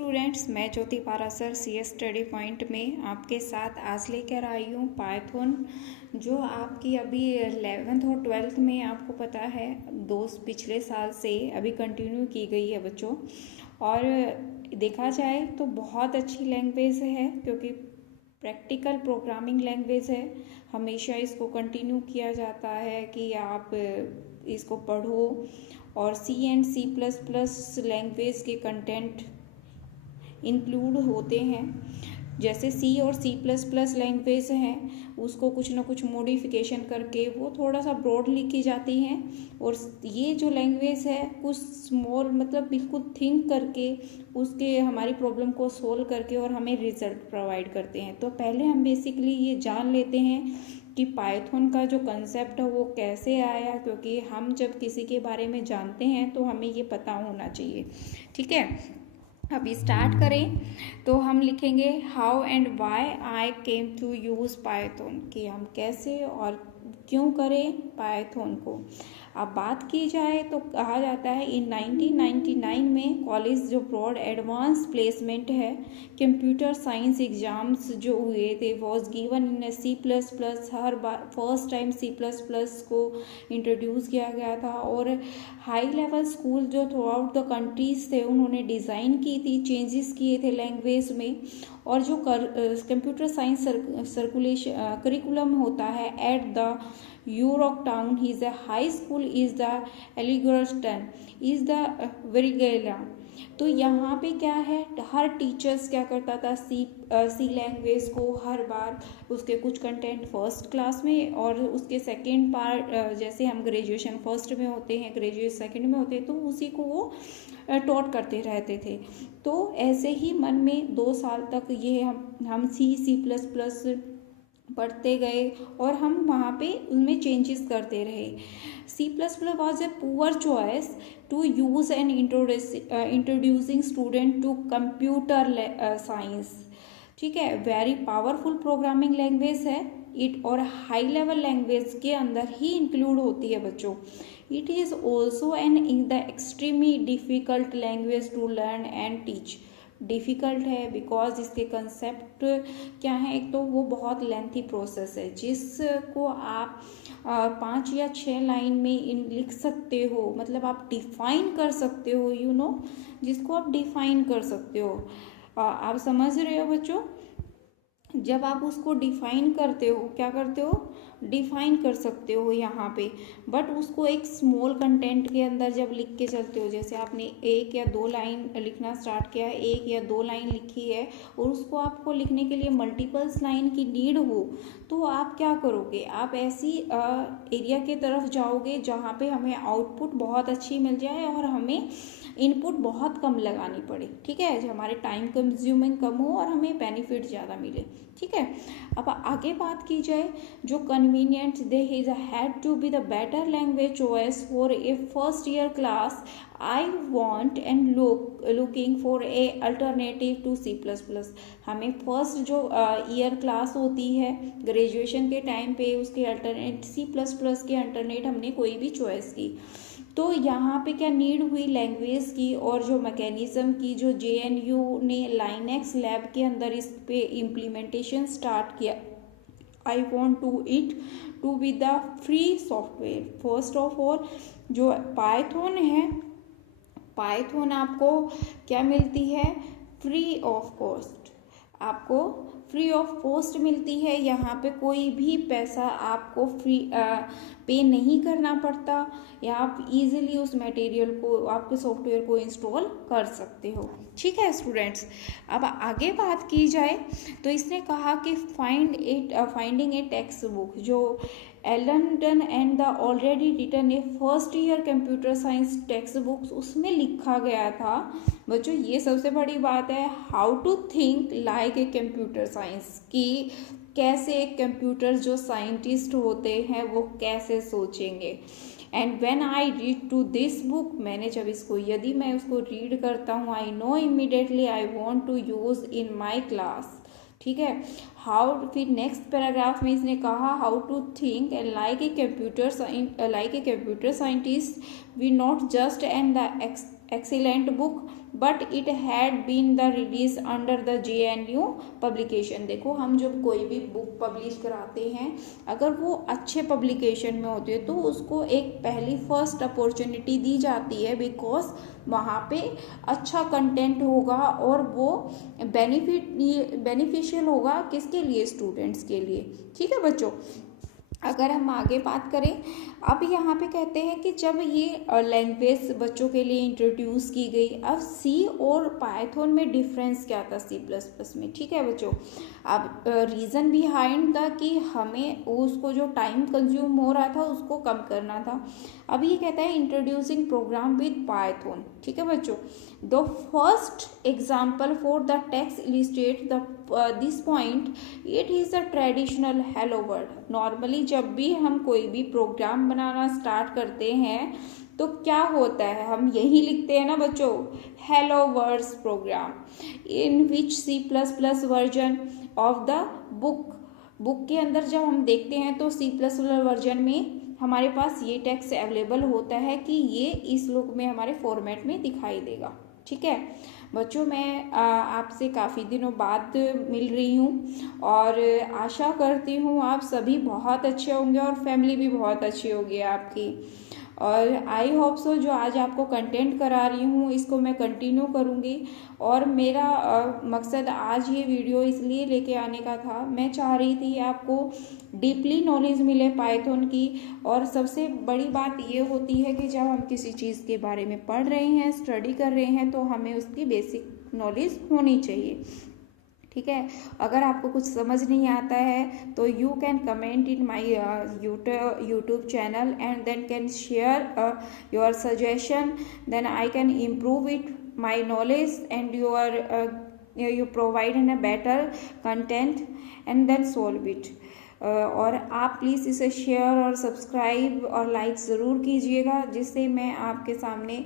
Students, मैं ज्योति Parashar CS study point में आपके साथ आज लेकर आई हूँ पाइथन, जो आपकी अभी 11th और 12th में आपको पता है पिछले साल से अभी कंटिन्यू की गई है बच्चों। और देखा जाए तो बहुत अच्छी लैंग्वेज है, क्योंकि प्रैक्टिकल प्रोग्रामिंग लैंग्वेज है। हमेशा इसको कंटिन्यू किया जाता है कि आप इसको पढ़ो। और C++ लैंग्वेज के कंटेंट इंक्लूड होते हैं। जैसे C और C++ लैंग्वेज हैं, उसको कुछ ना कुछ मॉडिफिकेशन करके वो थोड़ा सा ब्रॉड लिखी जाती हैं। और ये जो लैंग्वेज है कुछ स्मॉल मतलब बिल्कुल थिंक करके उसके हमारी प्रॉब्लम को सोल्व करके और हमें रिजल्ट प्रोवाइड करते हैं। तो पहले हम बेसिकली ये जान लेते हैं कि पाइथन का जो कंसेप्ट है वो कैसे आया, क्योंकि हम जब किसी के बारे में जानते हैं तो हमें ये पता होना चाहिए। ठीक है, अभी स्टार्ट करें तो हम लिखेंगे how and why I came to use Python, कि हम कैसे और क्यों करें पाइथन को। अब बात की जाए तो कहा जाता है इन 1999 में कॉलेज जो ब्रॉड एडवांस प्लेसमेंट है कंप्यूटर साइंस एग्जाम्स जो हुए थे was given in C++। Her bar first time C++ को इंट्रोड्यूस किया गया था। और हाई लेवल स्कूल जो थ्रू आउट द कंट्रीज थे उन्होंने डिज़ाइन की थी, चेंजेस किए थे लैंग्वेज में। और जो कंप्यूटर साइंस करिकुलम होता है at the Yorktown is a high school is the Algernon is the Virginia। तो यहाँ पे क्या है, हर टीचर्स क्या करता था सी लैंग्वेज को हर बार उसके कुछ कंटेंट फर्स्ट क्लास में और उसके सेकेंड पार्ट जैसे हम ग्रेजुएशन फर्स्ट में होते हैं ग्रेजुएट सेकेंड में होते हैं तो उसी को वो टॉट करते रहते थे। तो ऐसे ही मन में 2 साल तक ये हम C++ पढ़ते गए और हम वहाँ पे उनमें चेंजेस करते रहे। C++ was a poor choice to use and introducing student to computer science. ठीक है, वेरी पावरफुल प्रोग्रामिंग लैंग्वेज है इट, और हाई लेवल लैंग्वेज के अंदर ही इंक्लूड होती है बच्चों। It is also an in the extremely difficult language to learn and teach. Difficult है बिकॉज इसके कंसेप्ट क्या है, एक तो वो बहुत लेंथी प्रोसेस है जिसको आप 5 या 6 लाइन में लिख सकते हो, मतलब आप डिफाइन कर सकते हो, जिसको आप डिफाइन कर सकते हो। आप समझ रहे हो बच्चों, जब आप उसको डिफाइन करते हो क्या करते हो, डिफाइन कर सकते हो यहाँ पे। बट उसको एक स्मॉल कंटेंट के अंदर जब लिख के चलते हो, जैसे आपने 1 या 2 लाइन लिखना स्टार्ट किया है, 1 या 2 लाइन लिखी है और उसको आपको लिखने के लिए मल्टीपल्स लाइन की नीड हो, तो आप क्या करोगे, आप ऐसी एरिया के तरफ जाओगे जहाँ पे हमें आउटपुट बहुत अच्छी मिल जाए और हमें इनपुट बहुत कम लगानी पड़े। ठीक है, जो हमारे टाइम कंज्यूमिंग कम हो और हमें बेनिफिट ज़्यादा मिले। ठीक है, अब आगे बात की जाए जो convenient they had to be the better language choice for a first year class. I want and looking for a alternative to C++। हमें फर्स्ट जो ईयर क्लास होती है ग्रेजुएशन के टाइम पे उसके अल्टरनेट C++ के अल्टरनेट हमने कोई भी चॉइस की, तो यहाँ पे क्या नीड हुई लैंग्वेज की और जो मैकेनिज्म की, जो JNU ने लाइनेक्स लैब के अंदर इस पे इम्प्लीमेंटेशन स्टार्ट किया। I want to it to be the free software. First of all जो पाइथन है, पाइथन आपको क्या मिलती है, फ्री ऑफ कॉस्ट, आपको फ्री ऑफ कॉस्ट मिलती है। यहाँ पे कोई भी पैसा आपको पे नहीं करना पड़ता, या आप इजीली उस मटेरियल को आपके सॉफ्टवेयर को इंस्टॉल कर सकते हो। ठीक है स्टूडेंट्स, अब आगे बात की जाए तो इसने कहा कि फाइंडिंग ए टेक्स्ट बुक जो Allen and the already written a first year computer science text books, उसमें लिखा गया था बच्चों, ये सबसे बड़ी बात है, how to think like a computer science, कि कैसे एक कंप्यूटर जो साइंटिस्ट होते हैं वो कैसे सोचेंगे। And when I read to this book, मैंने जब इसको यदि मैं उसको रीड करता हूँ, I know immediately I want to use in my class. ठीक है, हाउ, फिर नेक्स्ट पैराग्राफ में इसने कहा how to think and like a computer scientist we not just and the excellent book but it had been the release under the JNU publication. देखो हम जब कोई भी बुक पब्लिश कराते हैं, अगर वो अच्छे पब्लिकेशन में होती है तो उसको एक पहली फर्स्ट अपॉर्चुनिटी दी जाती है, बिकॉज वहाँ पे अच्छा कंटेंट होगा और वो बेनिफिशियल होगा किसके लिए, स्टूडेंट्स के लिए। ठीक है बच्चों, अगर हम आगे बात करें, अब यहाँ पे कहते हैं कि जब ये लैंग्वेज बच्चों के लिए इंट्रोड्यूस की गई, अब सी और पाइथन में डिफरेंस क्या था C++ में। ठीक है बच्चों, अब रीज़न बिहाइंड था कि हमें उसको जो टाइम कंज्यूम हो रहा था उसको कम करना था। अब ये कहता है इंट्रोड्यूसिंग प्रोग्राम विद पाइथन। ठीक है बच्चों, the first example for the text illustrate this point, it is the traditional hello word. Normally जब भी हम कोई भी प्रोग्राम बनाना स्टार्ट करते हैं तो क्या होता है, हम यही लिखते हैं ना बच्चों, hello words program in which C++ version of the book के अंदर जब हम देखते हैं तो C++ वर्जन में हमारे पास ये टेक्स्ट अवेलेबल होता है कि ये इस लुक में हमारे फॉर्मेट में दिखाई देगा। ठीक है बच्चों, मैं आपसे काफ़ी दिनों बाद मिल रही हूँ और आशा करती हूँ आप सभी बहुत अच्छे होंगे और फैमिली भी बहुत अच्छी होगी आपकी। और आई होप सो जो आज आपको कंटेंट करा रही हूँ इसको मैं कंटिन्यू करूँगी। और मेरा मकसद आज ये वीडियो इसलिए लेके आने का था, मैं चाह रही थी आपको डीपली नॉलेज मिले पाइथन की। और सबसे बड़ी बात ये होती है कि जब हम किसी चीज़ के बारे में पढ़ रहे हैं, स्टडी कर रहे हैं, तो हमें उसकी बेसिक नॉलेज होनी चाहिए। ठीक है, अगर आपको कुछ समझ नहीं आता है तो you can comment in my YouTube channel and then can share your suggestion, then I can improve it my knowledge and you provide in a better content and then solve it। और आप please इसे share और subscribe और like ज़रूर कीजिएगा, जिससे मैं आपके सामने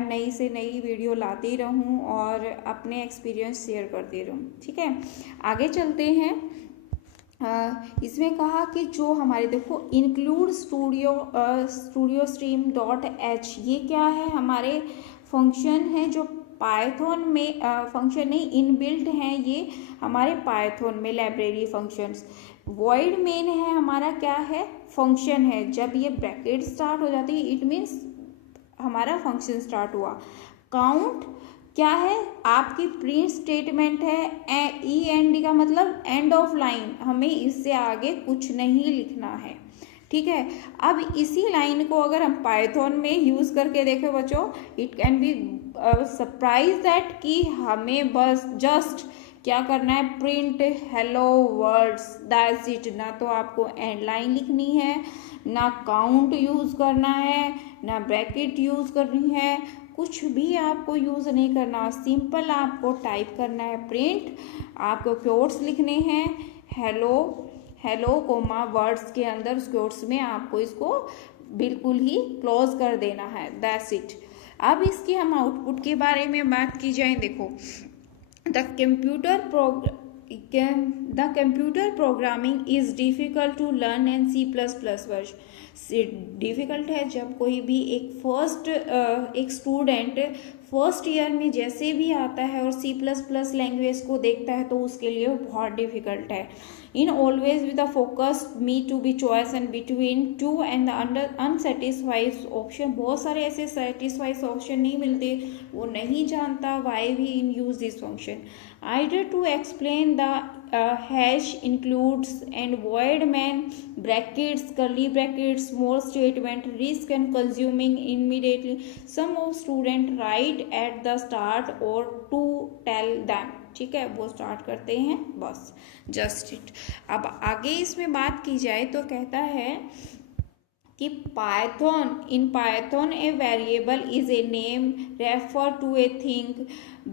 नई से नई वीडियो लाती रहूं और अपने एक्सपीरियंस शेयर करती रहूं। ठीक है, आगे चलते हैं। इसमें कहा कि जो हमारे देखो इंक्लूड स्टूडियो स्ट्रीम .h, ये क्या है, हमारे फंक्शन है जो पाइथन में फंक्शन नहीं इनबिल्ट हैं, ये हमारे पाइथन में लाइब्रेरी फंक्शंस। वॉइड मेन है हमारा क्या है, फंक्शन है। जब ये ब्रैकेट स्टार्ट हो जाती है इट मीन्स हमारा फंक्शन स्टार्ट हुआ। काउंट क्या है, आपकी प्रिंट स्टेटमेंट है। END का मतलब एंड ऑफ लाइन, हमें इससे आगे कुछ नहीं लिखना है। ठीक है, अब इसी लाइन को अगर हम पाइथन में यूज़ करके देखें बच्चों, it can be surprise that कि हमें बस जस्ट क्या करना है, print hello words, that's it. ना तो आपको एंड लाइन लिखनी है, ना काउंट यूज़ करना है, ना ब्रैकेट यूज़ करनी है, कुछ भी आपको यूज़ नहीं करना। सिंपल आपको टाइप करना है प्रिंट, आपको क्वोट्स लिखने हैं, हेलो कोमा वर्ड्स के अंदर क्वोट्स में आपको इसको बिल्कुल ही क्लोज कर देना है, दैट्स इट। अब इसकी हम आउटपुट के बारे में बात की जाए, देखो the computer programming is difficult to learn in C++ version. Difficult है जब कोई भी एक स्टूडेंट फर्स्ट ईयर में जैसे भी आता है और C++ लैंग्वेज को देखता है तो उसके लिए बहुत डिफ़िकल्ट है। In always with the focus me to be choice and between two and the unsatisfied option. बहुत सारे ऐसे सेटिस्फाइड ऑप्शन नहीं मिलते, वो नहीं जानता why we in use this function. Either to explain the hash includes and void main, brackets, curly brackets, small statement, risk and consuming immediately. Some of student write at the start or to tell them। ठीक है, वो start करते हैं बस, just it. अब आगे इसमें बात की जाए तो कहता है कि in Python a variable is a name refer to a thing.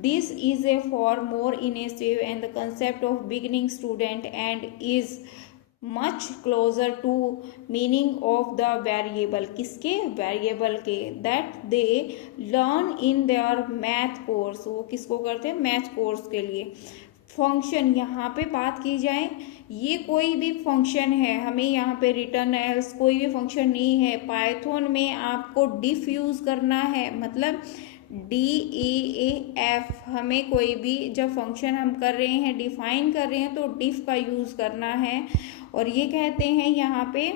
This is a for more initiative and the concept of beginning student and is much closer to meaning of the variable। किसके, variable के, that they learn in their math course। वो किसको करते हैं, math course के लिए। Function, यहाँ पे बात की जाए, ये कोई भी फंक्शन है, हमें यहाँ पे रिटर्न एल्स कोई भी फंक्शन नहीं है। पाइथन में आपको डिफ यूज़ करना है, मतलब DEF, हमें कोई भी जब फंक्शन हम कर रहे हैं, डिफाइन कर रहे हैं, तो डिफ का यूज़ करना है। और ये कहते हैं यहाँ पे,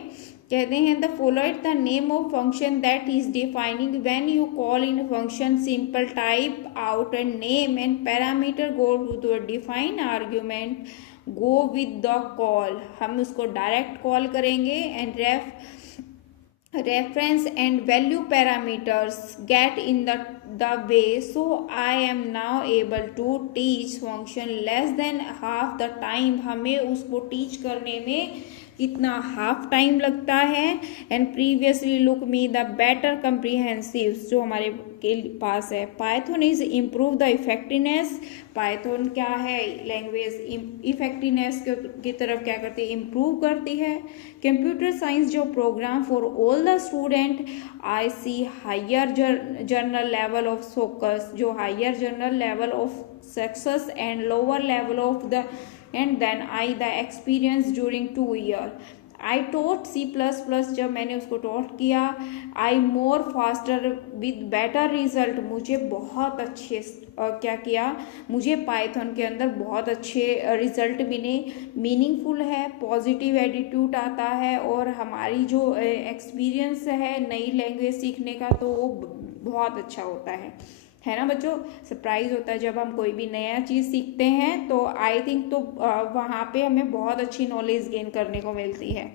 कहते हैं the followed the name of function that is defining when you call in function simple type out and name and parameter go to the define argument go with the call. हम उसको डायरेक्ट कॉल करेंगे and reference and value parameters get in the way, so I am now able to teach function less than half the time। हमें उसको teach करने में कितना half time लगता है। And previously look me the better comprehensive जो हमारे के पास है। Python is improve the effectiveness. Python क्या है, लैंग्वेज इफेक्टिवनेस की तरफ क्या करती है, इम्प्रूव करती है। कंप्यूटर साइंस जो program for all the student, I see higher general level of focus, जो higher general level of success and lower level of the and then I the experience during 2 year। I taught C++, जब मैंने उसको taught किया, I more faster with better result, मुझे बहुत अच्छे क्या किया, मुझे पाइथन के अंदर बहुत अच्छे रिजल्ट मिले। मीनिंगफुल है, पॉजिटिव एटीट्यूड आता है और हमारी जो एक्सपीरियंस है नई लैंग्वेज सीखने का तो वो बहुत अच्छा होता है ना बच्चों। सरप्राइज होता है जब हम कोई भी नया चीज़ सीखते हैं, तो आई थिंक तो वहाँ पे हमें बहुत अच्छी नॉलेज गेन करने को मिलती है।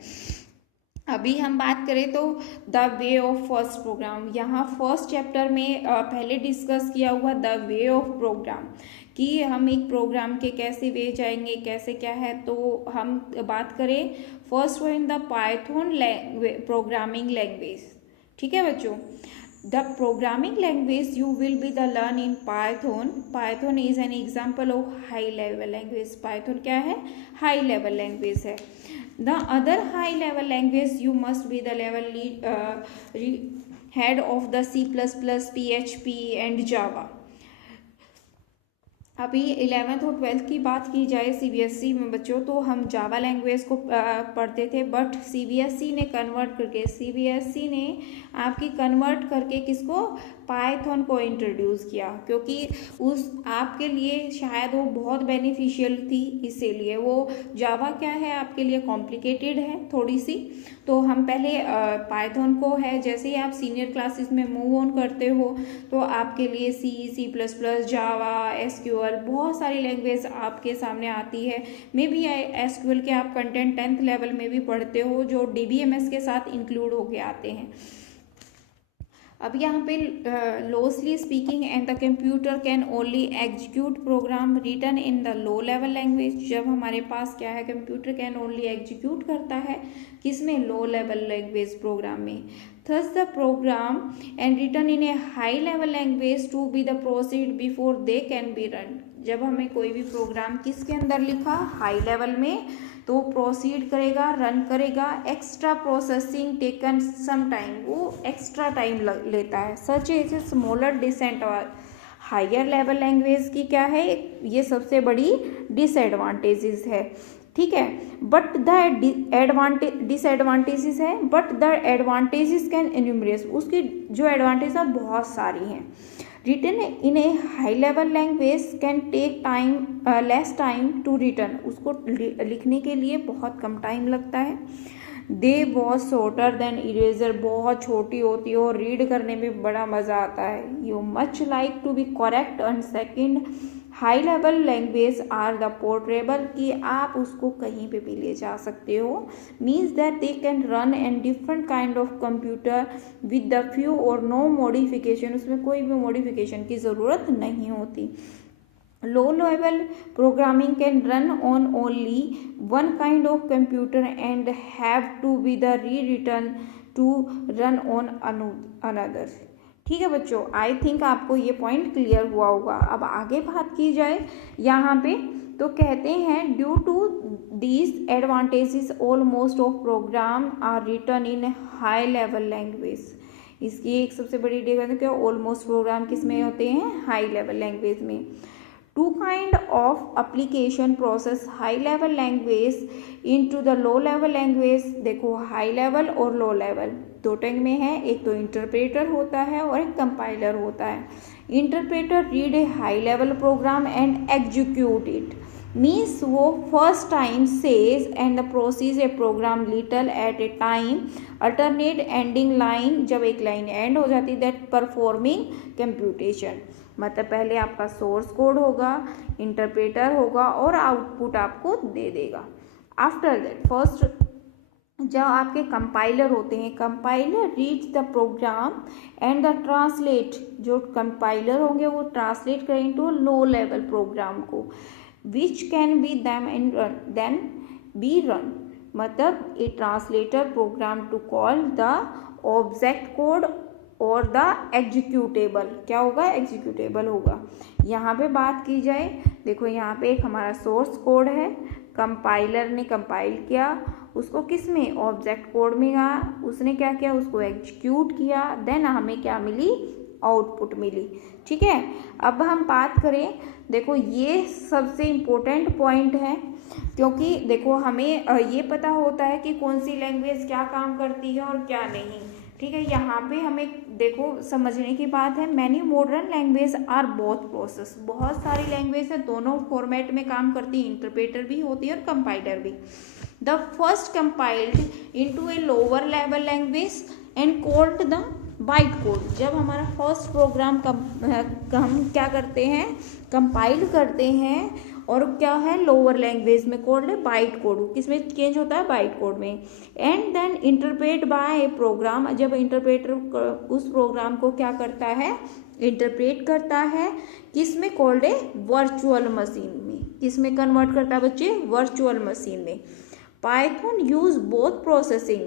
अभी हम बात करें तो the way of first program, यहाँ फर्स्ट चैप्टर में पहले डिस्कस किया हुआ द वे ऑफ प्रोग्राम कि हम एक प्रोग्राम के कैसे वे जाएंगे, कैसे क्या है। तो हम बात करें first in the Python programming language. ठीक है बच्चों, the programming language you will be the learn in Python। Python is an example of high level language। Python क्या है, high level language है। The other high level language you must be the level head of the C++, PHP and Java। अभी 11th और 12th की बात की जाए CBSE में बच्चों, तो हम जावा लैंग्वेज को पढ़ते थे, बट CBSE ने कन्वर्ट करके, CBSE ने आपकी कन्वर्ट करके किसको, पाइथन को इंट्रोड्यूस किया, क्योंकि उस आपके लिए शायद वो बहुत बेनिफिशियल थी, इसीलिए। वो जावा क्या है आपके लिए कॉम्प्लिकेटेड है थोड़ी सी, तो हम पहले पाइथन को है, जैसे ही आप सीनियर क्लासेस में मूव ऑन करते हो तो आपके लिए C++, जावा, SQL, बहुत सारी लैंग्वेज आपके सामने आती है। मे बी SQL के आप कंटेंट 10th लेवल में भी पढ़ते हो, जो DBMS के साथ इंक्लूड होके आते हैं। अब यहाँ पे loosely speaking and the computer can only execute program written in the low level language. जब हमारे पास क्या है, कंप्यूटर कैन ओनली एग्जीक्यूट करता है किसमें, लो लेवल लैंग्वेज प्रोग्राम में। Thus the program and written in a high level language to be the proceed before they can be run. जब हमें कोई भी प्रोग्राम किसके अंदर लिखा, हाई लेवल में, तो प्रोसीड करेगा, रन करेगा। Extra processing taken some time, वो एक्स्ट्रा टाइम लेता है। Such as a smaller decent और हायर लेवल लैंग्वेज की क्या है, ये सबसे बड़ी डिसएडवांटेजेस है। ठीक है, बट द डिसएडवांटेजेस है, but the advantages can enumerate, उसकी जो एडवांटेज है बहुत सारी हैं। Written in a high level language can take time less time to written, उसको लिखने के लिए बहुत कम टाइम लगता है। They was shorter than eraser, बहुत छोटी होती है और रीड करने में बड़ा मज़ा आता है। You much like to be correct and second high level language are the portable, कि आप उसको कहीं पे भी ले जा सकते हो। Means that they can run and different kind of computer with the few or no modification, उसमें कोई भी मॉडिफिकेशन की ज़रूरत नहीं होती। Low level programming can run on only one kind of computer and have to be the rewritten to run on another. ठीक है बच्चों, आई थिंक आपको ये पॉइंट क्लियर हुआ होगा। अब आगे बात की जाए यहाँ पे, तो कहते हैं due to these advantages almost of program are written in high level language. इसकी एक सबसे बड़ी डिफरेंस क्या, ऑलमोस्ट प्रोग्राम किस में होते हैं, हाई लेवल लैंग्वेज में। Two kind of application process high level language into the low level language. देखो हाई लेवल और लो लेवल दो टाइप में है, एक तो इंटरप्रेटर होता है और एक कंपाइलर होता है। Interpreter read a high level program and execute it, means वो first time says and the processes a program little at a time, alternate ending line, जब एक लाइन एंड हो जाती दैट परफॉर्मिंग कंप्यूटेशन। मतलब पहले आपका सोर्स कोड होगा, interpreter होगा और आउटपुट आपको दे देगा। आफ्टर दैट फर्स्ट जब आपके कंपाइलर होते हैं, compiler reads the program and the translate, जो कंपाइलर होंगे वो ट्रांसलेट करेंगे टू लो लेवल प्रोग्राम को, which can be them and then be run. मतलब a translator program to call the object code or the executable, क्या होगा, executable होगा। यहाँ पे बात की जाए, देखो यहाँ पे एक हमारा सोर्स कोड है, कंपाइलर ने कंपाइल किया उसको किस में, ऑब्जेक्ट कोड में, उसने क्या किया, उसको एग्जीक्यूट किया, देन हमें क्या मिली, आउटपुट मिली। ठीक है, अब हम बात करें, देखो ये सबसे इम्पोर्टेंट पॉइंट है, क्योंकि देखो हमें ये पता होता है कि कौन सी लैंग्वेज क्या काम करती है और क्या नहीं। ठीक है, यहाँ पे हमें देखो समझने की बात है, many modern language are both process, बहुत सारी लैंग्वेज है, दोनों फॉर्मेट में काम करती है, इंटरप्रेटर भी होती है और कंपाइलर भी। The first compiled into a lower level language and called the byte code. जब हमारा फर्स्ट प्रोग्राम हम क्या करते हैं, कंपाइल करते हैं और क्या है, लोअर लैंग्वेज में, कोड है बाइट कोड, किसमें चेंज होता है, बाइट कोड में। And then interpret by a program, जब इंटरप्रेटर उस प्रोग्राम को क्या करता है, इंटरप्रेट करता है, किसमें, कोल्ड है वर्चुअल मशीन में, किसमें कन्वर्ट करता है बच्चे, वर्चुअल मशीन में। पाइथन यूज बोथ प्रोसेसिंग,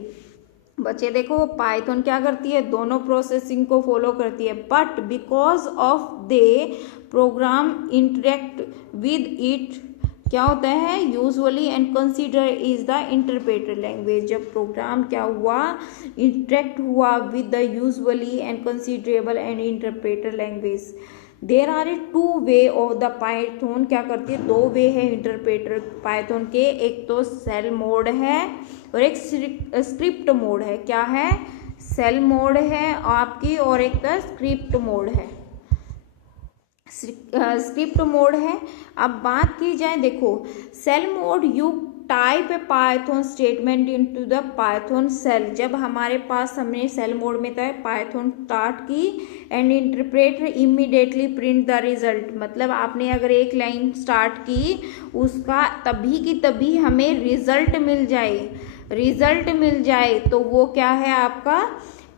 बच्चे देखो पाइथन क्या करती है, दोनों प्रोसेसिंग को फॉलो करती है, but because of they program interact with it, क्या होता है, usually and consider is the interpreter language. जब प्रोग्राम क्या हुआ, इंटरेक्ट हुआ with the usually and considerable and interpreter language. There are a two way of the Python, क्या करती है, दो वे है इंटरप्रेटर पाइथन के, एक तो सेल मोड है और एक स्क्रिप्ट मोड है। क्या है, सेल मोड है आपकी और एक तो स्क्रिप्ट मोड है, स्क्रिप्ट मोड है। अब बात की जाए, देखो shell mode, you type a Python statement into the Python shell, जब हमारे पास हमने सेल मोड में था पाइथन स्टार्ट की, and interpreter immediately print the result, मतलब आपने अगर एक लाइन स्टार्ट की उसका तभी की तभी हमें रिजल्ट मिल जाए, रिजल्ट मिल जाए तो वो क्या है आपका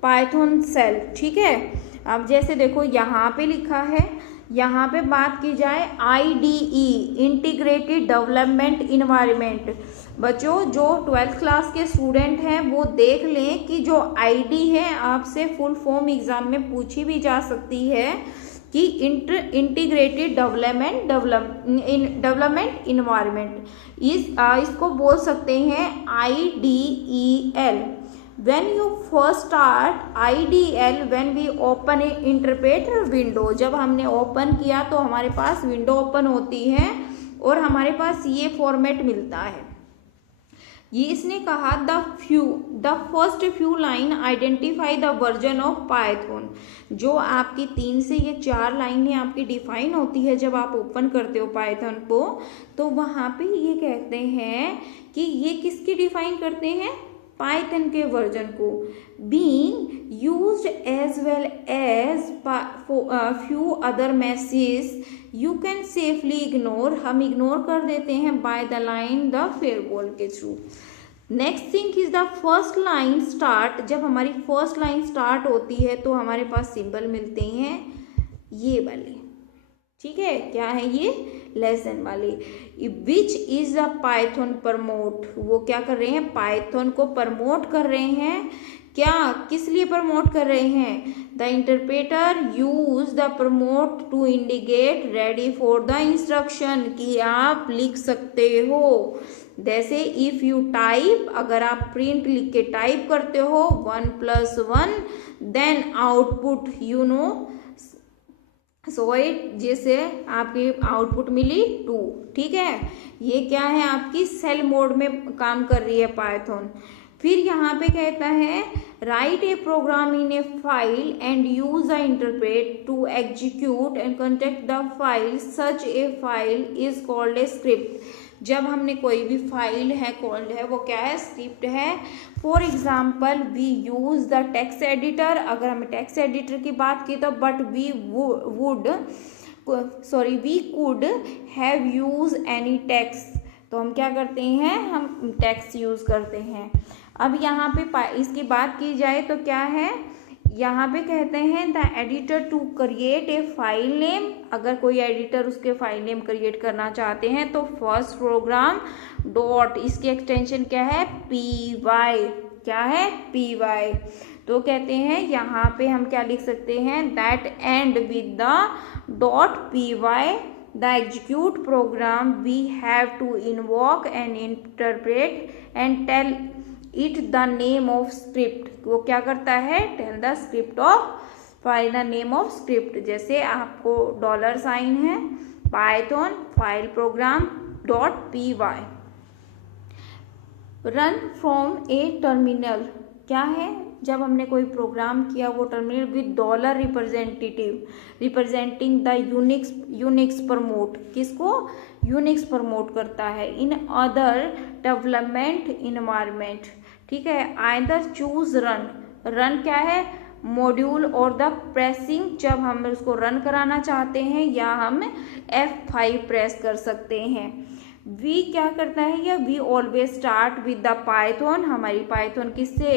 पाइथन सेल। ठीक है, अब जैसे देखो यहाँ पे लिखा है, यहाँ पे बात की जाए IDE इंटीग्रेटेड डेवलपमेंट इन्वायरमेंट। बच्चों जो 12th क्लास के स्टूडेंट हैं वो देख लें कि जो ID है आपसे फुल फॉर्म एग्जाम में पूछी भी जा सकती है कि इंटीग्रेटेड डेवलपमेंट इन्वायरमेंट, इसको बोल सकते हैं IDEL। When you first start IDL, when we open a interpreter window, जब हमने ओपन किया तो हमारे पास विंडो ओपन होती है और हमारे पास ये फॉर्मेट मिलता है। ये इसने कहा the first few line identify the version of Python, जो आपकी 3 से ये 4 लाइनें आपकी डिफाइन होती है जब आप ओपन करते हो पाइथन को, तो वहाँ पे ये कहते हैं कि ये किसकी डिफाइन करते हैं, पाइथन के वर्जन को। Being used as well as few other message you can safely ignore, हम इग्नोर कर देते हैं by the line the fair ball के through. Next thing is the first line start, जब हमारी फर्स्ट लाइन स्टार्ट होती है तो हमारे पास सिंबल मिलते हैं ये वाले। ठीक है, क्या है ये, लेसन वाले। Which is the Python promote, वो क्या कर रहे हैं, पाइथन को प्रमोट कर रहे हैं। क्या, किस लिए प्रमोट कर रहे हैं, the interpreter use the promote to indicate ready for the instruction, कि आप लिख सकते हो। जैसे इफ यू टाइप, अगर आप प्रिंट लिख के टाइप करते हो 1+1 then output you know so it, जैसे आपकी आउटपुट मिली 2। ठीक है, ये क्या है आपकी सेल मोड में काम कर रही है पाइथन। फिर यहाँ पे कहता है write a program in a file and use the interpret to execute and contact the file, such a file is called a script. जब हमने कोई भी फाइल है कॉल्ड है वो क्या है, स्क्रिप्ट है। For example we use the text editor, अगर हमें टेक्स्ट एडिटर की बात की तो but we could have use any text, तो हम क्या करते हैं, हम टेक्स्ट यूज करते हैं। अब यहाँ पे इसकी बात की जाए तो क्या है, यहाँ पे कहते हैं the editor to create a file name, अगर कोई एडिटर उसके फाइल नेम क्रिएट करना चाहते हैं तो फर्स्ट प्रोग्राम डॉट, इसकी एक्सटेंशन क्या है, py, क्या है, py। तो कहते हैं यहाँ पे हम क्या लिख सकते हैं, that and with the dot py the execute program we have to invoke and interpret and tell it the name of script. वो क्या करता है, tell the script of file, the name of script. जैसे आपको $साइन है, Python file program dot py। Run from a terminal क्या है, जब हमने कोई प्रोग्राम किया वो terminal with $, representing the Unix promote, किसको, यूनिक्स प्रमोट करता है। इन अदर डेवलपमेंट इन्वायरमेंट, ठीक है। आइदर चूज रन क्या है, मॉड्यूल और द प्रेसिंग, जब हम उसको रन कराना चाहते हैं या हम F5 प्रेस कर सकते हैं। वी क्या करता है, या we always start with the Python, हमारी पाइथन किससे,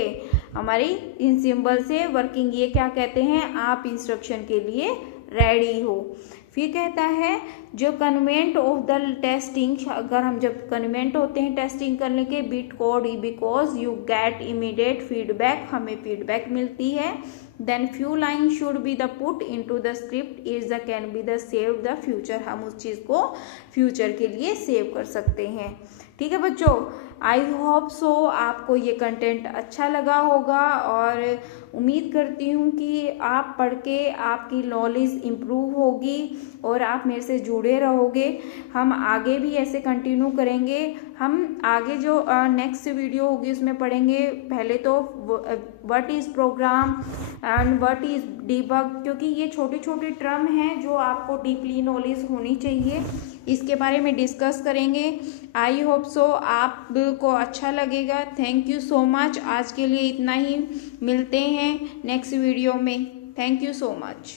हमारी इन सिंबल से वर्किंग, ये क्या कहते हैं, आप इंस्ट्रक्शन के लिए रेडी हो। फिर कहता है जो कन्वेंट ऑफ द टेस्टिंग, अगर हम जब कन्वेंट होते हैं टेस्टिंग करने के, bit code because you get immediate feedback, हमें फीडबैक मिलती है। Then few line should be the put into the script is the can be the save the future, हम उस चीज़ को फ्यूचर के लिए सेव कर सकते हैं। ठीक है बच्चों, आई होप सो आपको ये कंटेंट अच्छा लगा होगा और उम्मीद करती हूँ कि आप पढ़ के आपकी नॉलेज इम्प्रूव होगी और आप मेरे से जुड़े रहोगे। हम आगे भी ऐसे कंटिन्यू करेंगे। हम आगे जो नेक्स्ट वीडियो होगी उसमें पढ़ेंगे पहले तो what is programme and what is debug, क्योंकि ये छोटे छोटे टर्म हैं जो आपको डीपली नॉलेज होनी चाहिए, इसके बारे में डिस्कस करेंगे। आई होप सो आपको अच्छा लगेगा। थैंक यू सो मच, आज के लिए इतना ही, मिलते हैं नेक्स्ट वीडियो में। Thank you so much.